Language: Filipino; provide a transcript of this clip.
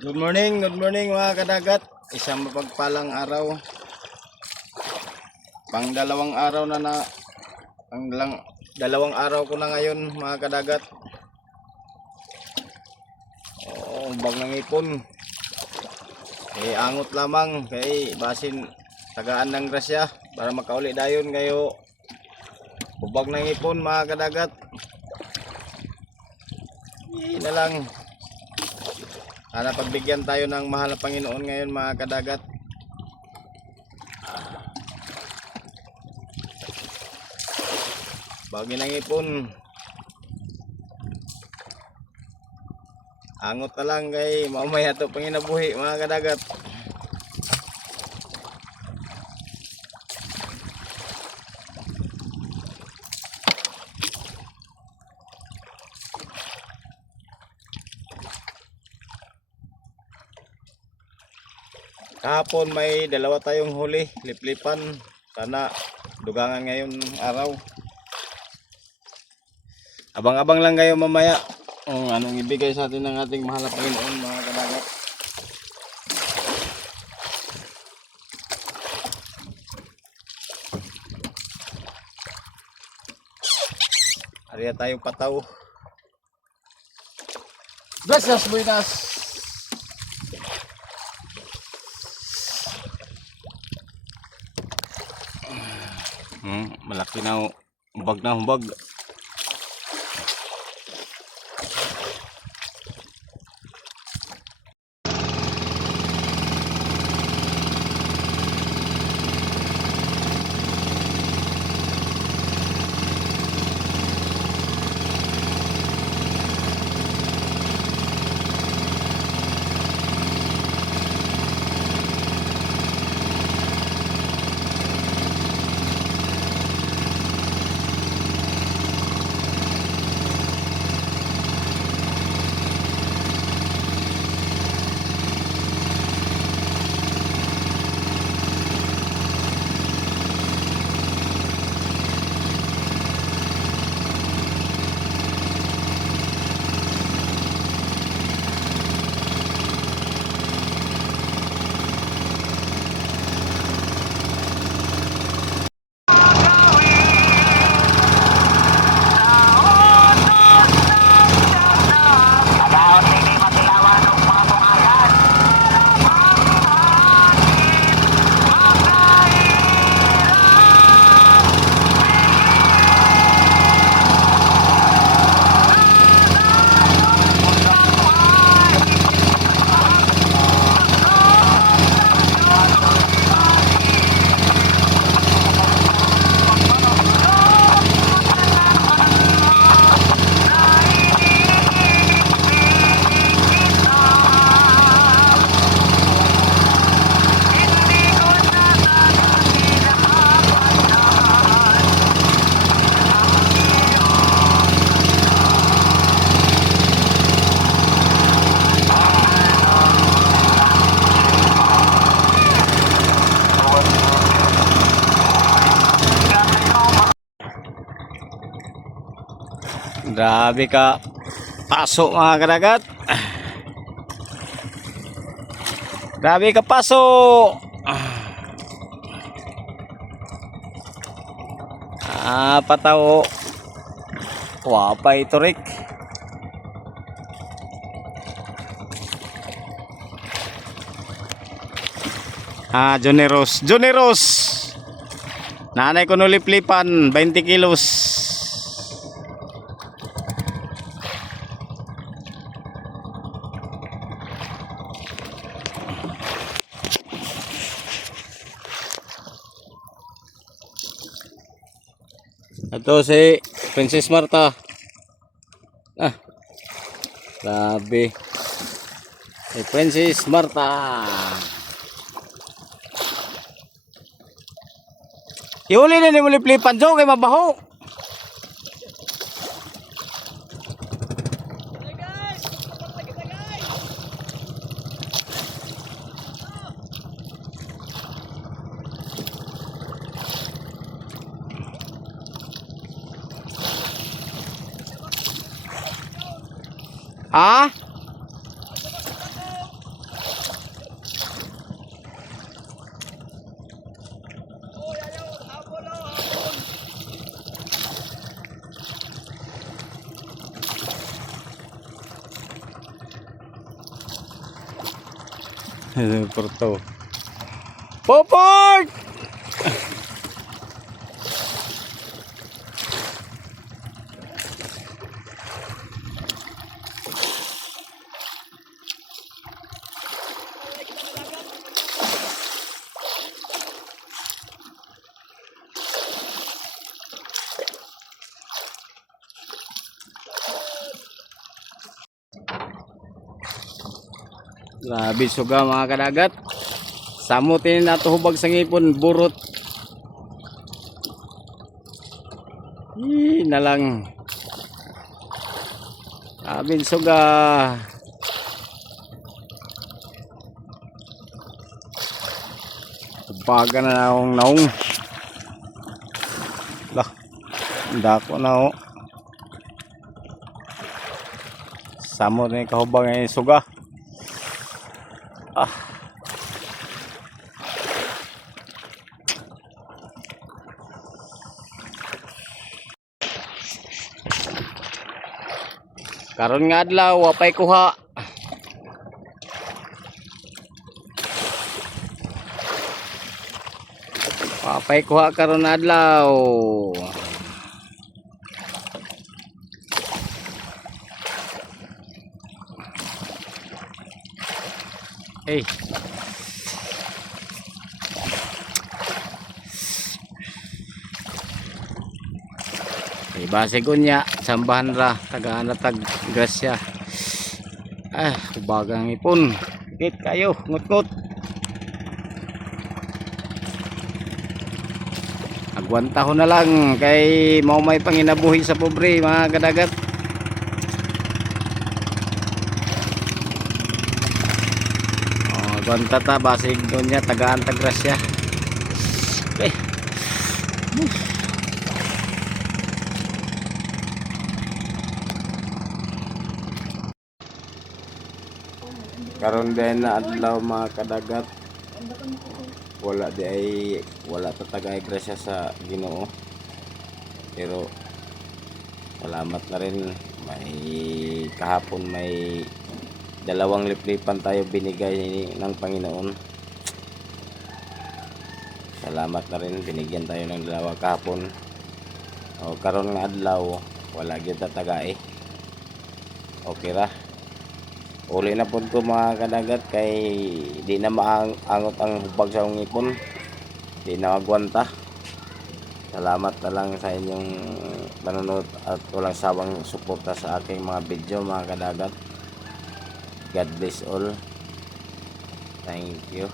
Good morning mga kadagat. Isang mapagpalang araw. Dalawang araw dalawang araw ko na ngayon mga kadagat. Bag ng ipon. Angot lamang kay basin tagaan ng grasya para makauli dayon kayo. Bag ng ipon mga kadagat. Na lang. Sana pagbigyan tayo ng mahal na Panginoon ngayon mga kadagat. Bagi ng ipon. Angot na lang kay mamaya ito panginabuhi mga kadagat. Kahapon may dalawa tayong huli, liplipan. Sana dugangan ngayon araw. Abang-abang lang kayo mamaya kung anong ibigay sa atin ng ating mahal na Panginoon mga kadagat. Ariya tayong pataw. Gracias, buenas. Malaki na humbag. Grabe ka paso mga kadagat. Grabe ka paso. Pataw. Wapay turik. Joneros. Nanay ko nuliplipan 20 kilos. Ito si Princess Marta. Grabe. Si Princess Marta. Iuli na ni muliplipan jo kay mabaho. Ha? Porto. Poport! Grabe suga mga kadagat. Samutin nato hubag sa ngipon, burot. Na lang. Grabe suga. Baga na akong naong. Lah, dako na ako. Samot na yung kahubag ng suga. Karon nga adlaw wapay kuha. Wapay kuha karon adlaw. Hey. Base ko niya sambahan ra tagaan na tag grasya. Ubagang ipon. Kit kayo ngut-ngut. Agwanta ko na lang kay mao may panginabuhi sa pobre mga kadagat. Agwanta ta base ko niya tagaan tag grasya. Okay. Karon din na adlaw mga kadagat, wala tatagay grasya sa Ginoo, pero salamat na rin kahapon may 2 liplipan tayo binigay ng Panginoon. Salamat na rin, binigyan tayo ng 2 kahapon. Karon nga adlaw wala gyud tatagay. Okay ra. Uli na po ko mga kadagat kay di na maangot ang hubag sa ngipon, di na magwanta. Salamat na lang sa inyong panonood at walang sawang suporta sa aking mga video mga kadagat. God bless all. Thank you.